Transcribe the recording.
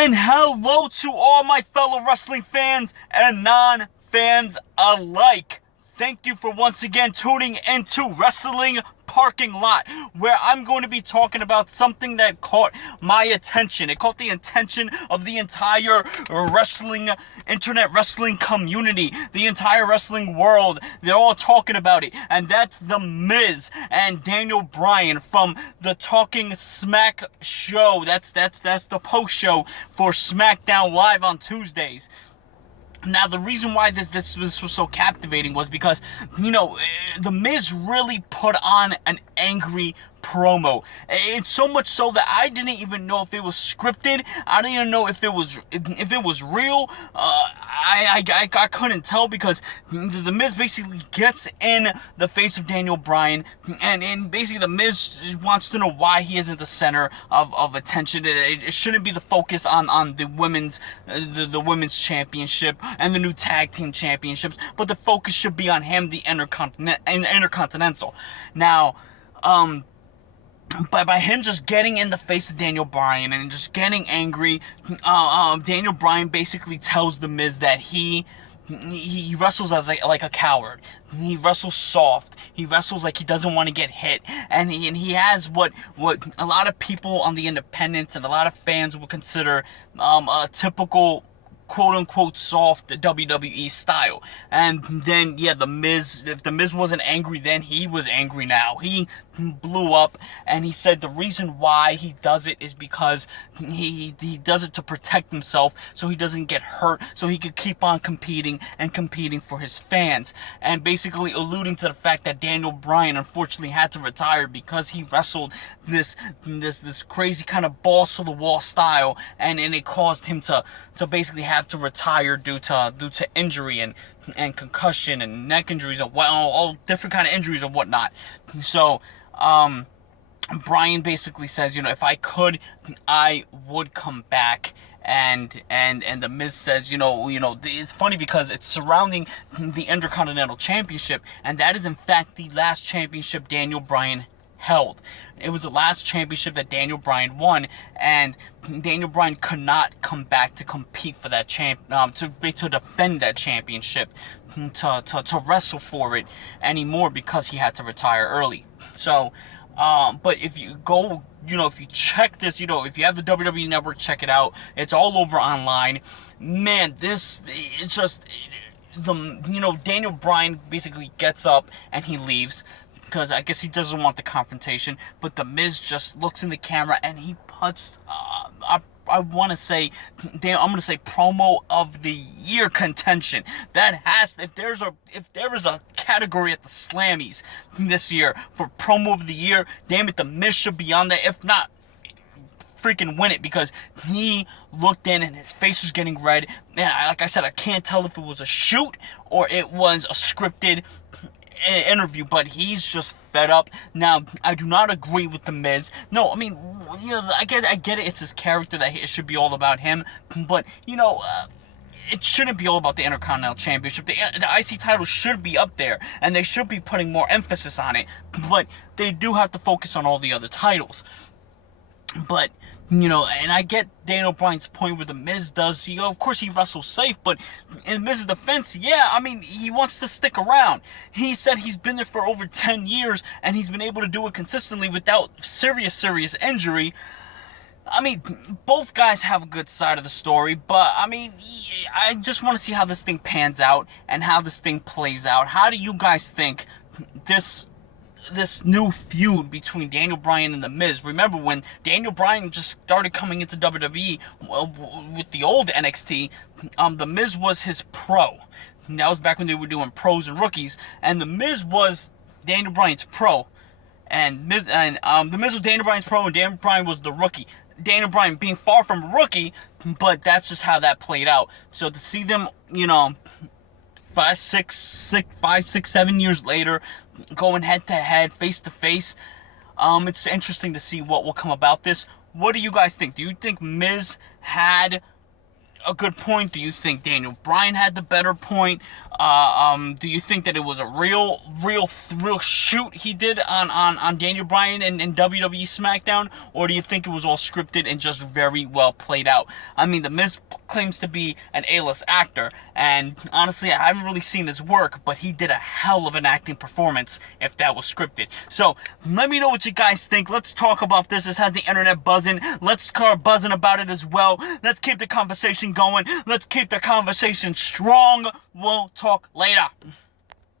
And hello to all my fellow wrestling fans and non-fans alike. Thank you for once again tuning into Wrestling Parking Lot, where I'm going to be talking about something that caught my attention. It caught the attention of the entire internet wrestling community, the entire wrestling world. They're all talking about it, and that's The Miz and Daniel Bryan from the Talking Smack show. That's the post show for SmackDown Live on Tuesdays. Now, the reason why this was so captivating was because, The Miz really put on an angry promo. It's so much so that I didn't even know if it was scripted. I didn't even know if it was real. I couldn't tell because the Miz basically gets in the face of Daniel Bryan, and basically the Miz wants to know why he isn't the center of attention. It shouldn't be the focus on the women's championship and the new tag team championships, but the focus should be on him, the Intercontinental. Now, by him just getting in the face of Daniel Bryan and just getting angry, Daniel Bryan basically tells The Miz that he wrestles as like a coward. He wrestles soft. He wrestles like he doesn't want to get hit, and he has what a lot of people on the independents and a lot of fans would consider a typical quote-unquote soft WWE style. And then, The Miz, if The Miz wasn't angry then, he was angry now. He blew up, and he said the reason why he does it is because he does it to protect himself so he doesn't get hurt, so he could keep on competing for his fans, and basically alluding to the fact that Daniel Bryan unfortunately had to retire because he wrestled this crazy kind of balls to the wall style, and it caused him to basically have to retire due to injury and concussion and neck injuries and all different kind of injuries and whatnot. So Bryan basically says, if I could, I would come back. And The Miz says, it's funny because it's surrounding the Intercontinental Championship, and that is in fact the last championship Daniel Bryan held. It was the last championship that Daniel Bryan won, and Daniel Bryan could not come back to compete for that to defend that championship, to wrestle for it anymore because he had to retire early. So, but if you go, if you check this, if you have the WWE Network, check it out. It's all over online. Man, this is just Daniel Bryan basically gets up and he leaves, because I guess he doesn't want the confrontation, but The Miz just looks in the camera and he puts, I want to say, I'm going to say promo of the year contention. That has, if there is a category at the Slammies this year for promo of the year, damn it, The Miz should be on there. If not, freaking win it, because he looked in and his face was getting red. And like I said, I can't tell if it was a shoot or it was a scripted interview, but he's just fed up. Now, I do not agree with The Miz. No, I mean, I get it. It's his character that it should be all about him, but it shouldn't be all about the Intercontinental Championship. The IC title should be up there, and they should be putting more emphasis on it, but they do have to focus on all the other titles. But, and I get Daniel Bryan's point where The Miz does, of course he wrestles safe, but in Miz's defense, he wants to stick around. He said he's been there for over 10 years, and he's been able to do it consistently without serious injury. I mean, both guys have a good side of the story, but, I just want to see how this thing pans out, and how this thing plays out. How do you guys think this new feud between Daniel Bryan and The Miz? Remember when Daniel Bryan just started coming into WWE with the old NXT, The Miz was his pro. And that was back when they were doing pros and rookies, and The Miz was Daniel Bryan's pro. And The Miz was Daniel Bryan's pro, and Daniel Bryan was the rookie. Daniel Bryan being far from a rookie, but that's just how that played out. So to see them, 5, 6, 7 years later, going head to head, face to face, it's interesting to see what will come about this. What do you guys think? Do you think Miz had a good point? Do you think Daniel Bryan had the better point? Do you think that it was a real shoot he did on Daniel Bryan and WWE SmackDown? Or do you think it was all scripted and just very well played out? I mean, The Miz claims to be an A-list actor, and honestly, I haven't really seen his work, but he did a hell of an acting performance if that was scripted. So, let me know what you guys think. Let's talk about this. This has the internet buzzing. Let's start buzzing about it as well. Let's keep the conversation going. Let's keep the conversation strong. We'll talk later.